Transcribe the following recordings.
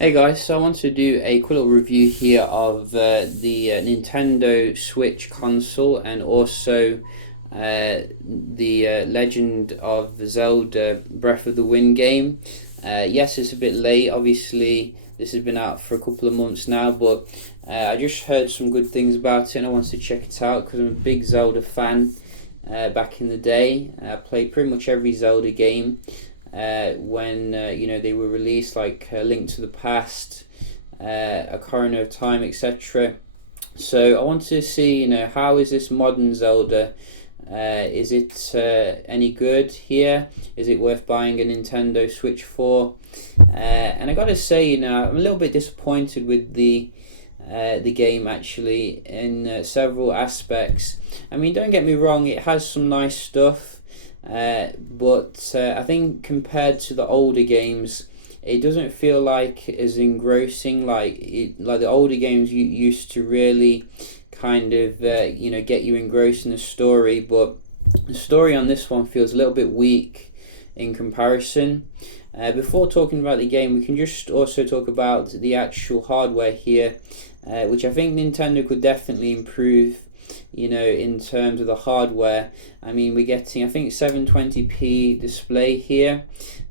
Hey guys, so I want to do a quick little review here of the Nintendo Switch console and also the Legend of Zelda Breath of the Wind game. Yes, it's a bit late, obviously, this has been out for a couple of months now, but I just heard some good things about it and I wanted to check it out because I'm a big Zelda fan. Back in the day, I played pretty much every Zelda game when they were released, like Link to the Past, Ocarina of Time, etc. So I want to see, how is this modern Zelda? Is it any good here? Is it worth buying a Nintendo Switch for? And I gotta say, I'm a little bit disappointed with the game actually in several aspects. I mean, don't get me wrong, it has some nice stuff, but I think compared to the older games, it doesn't feel like as engrossing. Like the older games, you used to really kind of get you engrossed in the story, but the story on this one feels a little bit weak in comparison. Before talking about the game, we can just also talk about the actual hardware here, which I think Nintendo could definitely improve. In terms of the hardware, I mean, we're getting, I think, 720p display here,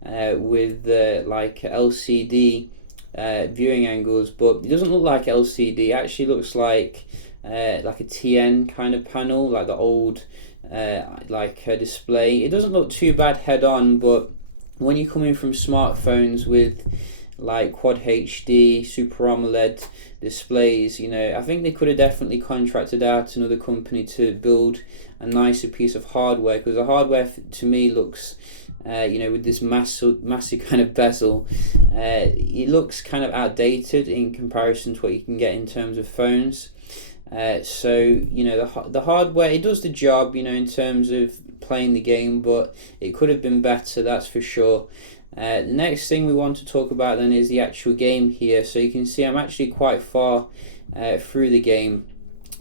with like LCD viewing angles, but it doesn't look like LCD. It actually looks like a TN kind of panel, like the old display. It doesn't look too bad head on, but when you come in from smartphones with like Quad HD, Super AMOLED displays, I think they could have definitely contracted out another company to build a nicer piece of hardware, because the hardware to me looks, with this massive kind of bezel, it looks kind of outdated in comparison to what you can get in terms of phones. The hardware, it does the job, in terms of playing the game, but it could have been better, that's for sure. The next thing we want to talk about then is the actual game here. So you can see I'm actually quite far through the game.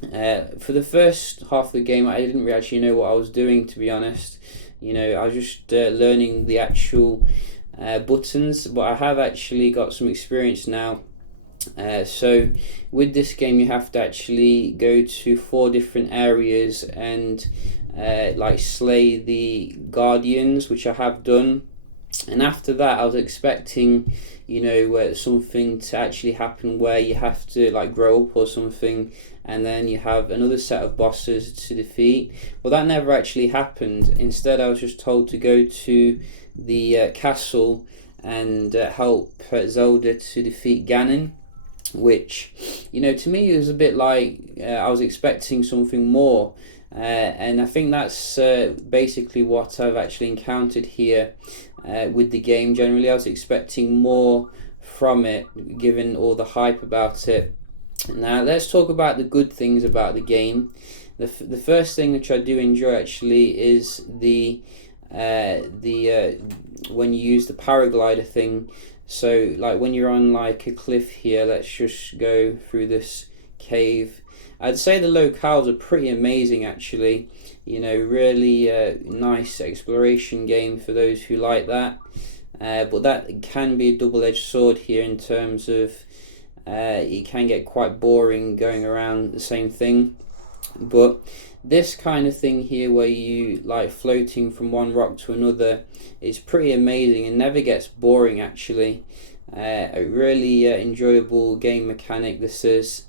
For the first half of the game, I didn't really actually know what I was doing, to be honest. I was just learning the actual buttons, but I have actually got some experience now. So with this game, you have to actually go to 4 different areas and slay the guardians, which I have done. And after that, I was expecting, something to actually happen where you have to like grow up or something, and then you have another set of bosses to defeat. Well, that never actually happened. Instead, I was just told to go to the castle and help Zelda to defeat Ganon, which, to me is a bit like I was expecting something more. And I think that's basically what I've actually encountered here with the game. Generally, I was expecting more from it, given all the hype about it. Now, let's talk about the good things about the game. The first thing which I do enjoy actually is the when you use the paraglider thing. So, like when you're on like a cliff here, let's just go through this cave. I'd say the locales are pretty amazing actually. Really nice exploration game for those who like that. But that can be a double-edged sword here in terms of it can get quite boring going around the same thing. But this kind of thing here, where you like floating from one rock to another, is pretty amazing and never gets boring actually. A really enjoyable game mechanic this is.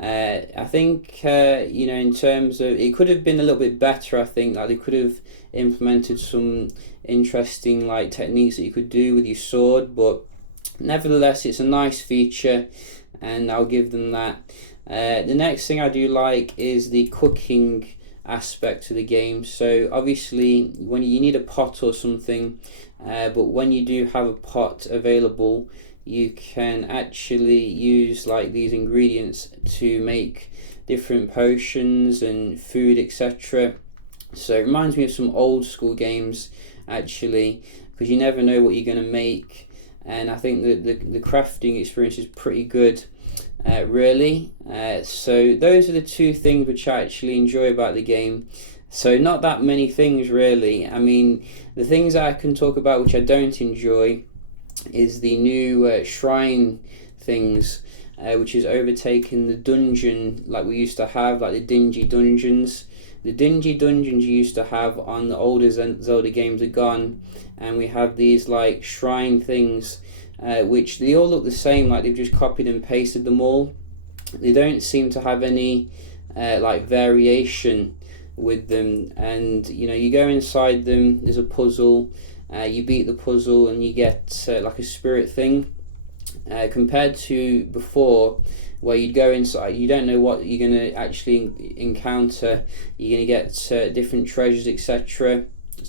I think in terms of, it could have been a little bit better. I think like they could have implemented some interesting like techniques that you could do with your sword, but nevertheless it's a nice feature and I'll give them that. The next thing I do like is the cooking aspect to the game. So obviously when you need a pot or something, but when you do have a pot available, you can actually use like these ingredients to make different potions and food, etc. So it reminds me of some old school games actually, because you never know what you're going to make, and I think that the crafting experience is pretty good. Really. So those are the 2 things which I actually enjoy about the game. So not that many things really. I mean, the things I can talk about which I don't enjoy is the new shrine things, which has overtaken the dungeon like we used to have, like the dingy dungeons. The dingy dungeons you used to have on the older Zelda games are gone, and we have these like shrine things, which they all look the same, like they've just copied and pasted them all. They don't seem to have any like variation with them, and you go inside them, there's a puzzle, you beat the puzzle and you get like a spirit thing, compared to before where you'd go inside, you don't know what you're going to actually encounter, you're going to get different treasures, etc.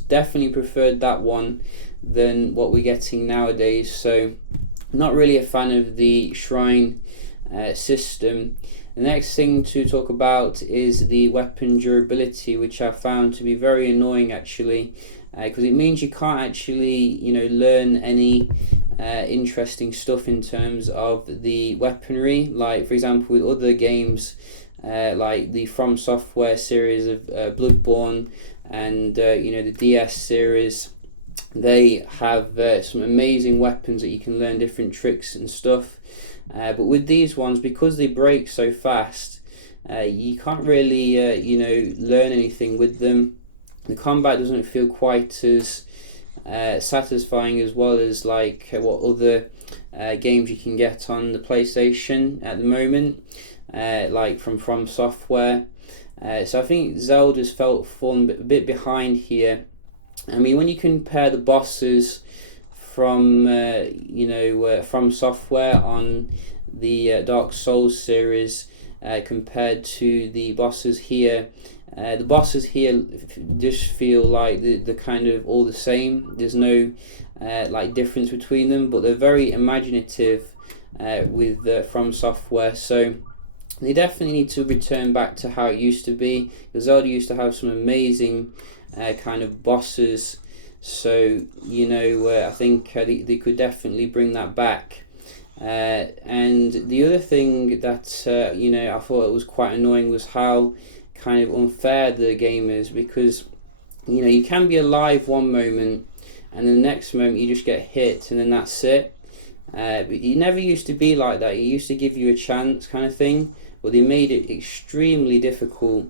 Definitely preferred that one than what we're getting nowadays, so not really a fan of the shrine system. The next thing to talk about is the weapon durability, which I found to be very annoying actually, because it means you can't actually learn any interesting stuff in terms of the weaponry. Like for example with other games, like the From Software series of Bloodborne and the DS series, they have some amazing weapons that you can learn different tricks and stuff. But with these ones, because they break so fast, you can't really learn anything with them. The combat doesn't feel quite as satisfying as well as like what other games you can get on the PlayStation at the moment, like from Software. So I think Zelda's felt fallen a bit behind here. I mean, when you compare the bosses from From Software on the Dark Souls series compared to the bosses here, the bosses here just feel like the kind of all the same. There's no like difference between them, but they're very imaginative with From Software, so they definitely need to return back to how it used to be, because Zelda used to have some amazing kind of bosses. So I think they could definitely bring that back. And the other thing that I thought it was quite annoying was how kind of unfair the game is, because you can be alive one moment and then the next moment you just get hit and then that's it. But it never used to be like that. It used to give you a chance kind of thing, but they made it extremely difficult,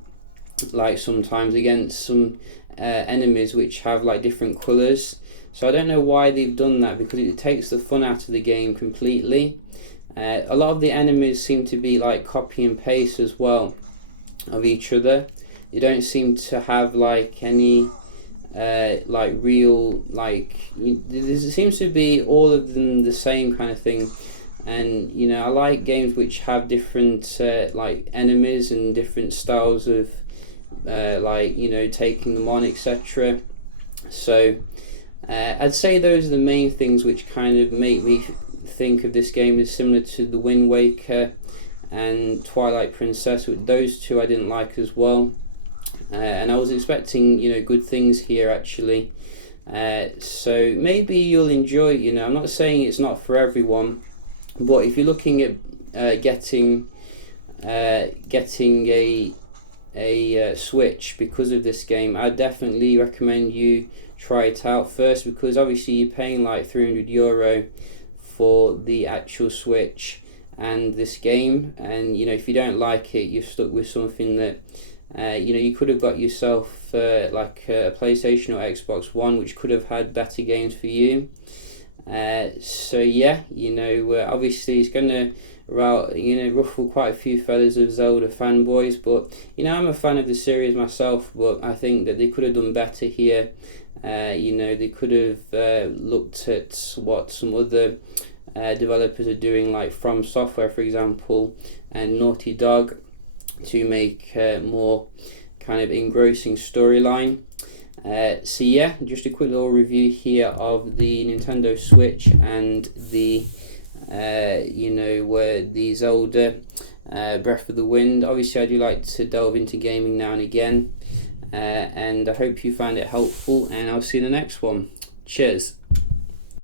like sometimes against some enemies which have like different colours. So I don't know why they've done that, because it takes the fun out of the game completely. A lot of the enemies seem to be like copy and paste as well of each other. They don't seem to have like any like real, like there seems to be all of them the same kind of thing. And I like games which have different like enemies and different styles of like taking them on, etc. So I'd say those are the main things which kind of make me think of this game as similar to the Wind Waker and Twilight Princess. Those two I didn't like as well, and I was expecting good things here actually. So maybe you'll enjoy it. I'm not saying it's not for everyone, but if you're looking at getting a Switch because of this game, I definitely recommend you try it out first, because obviously you're paying like €300 for the actual Switch and this game, and if you don't like it, you're stuck with something that you could have got yourself like a PlayStation or Xbox One, which could have had better games for you. So yeah, obviously it's gonna ruffle quite a few feathers of Zelda fanboys, but I'm a fan of the series myself, but I think that they could have done better here. They could have looked at what some other developers are doing, like From Software for example and Naughty Dog, to make more kind of engrossing storyline. So yeah, just a quick little review here of the Nintendo Switch and the the Zelda Breath of the Wind. Obviously I do like to delve into gaming now and again, and I hope you found it helpful, and I'll see you in the next one. Cheers.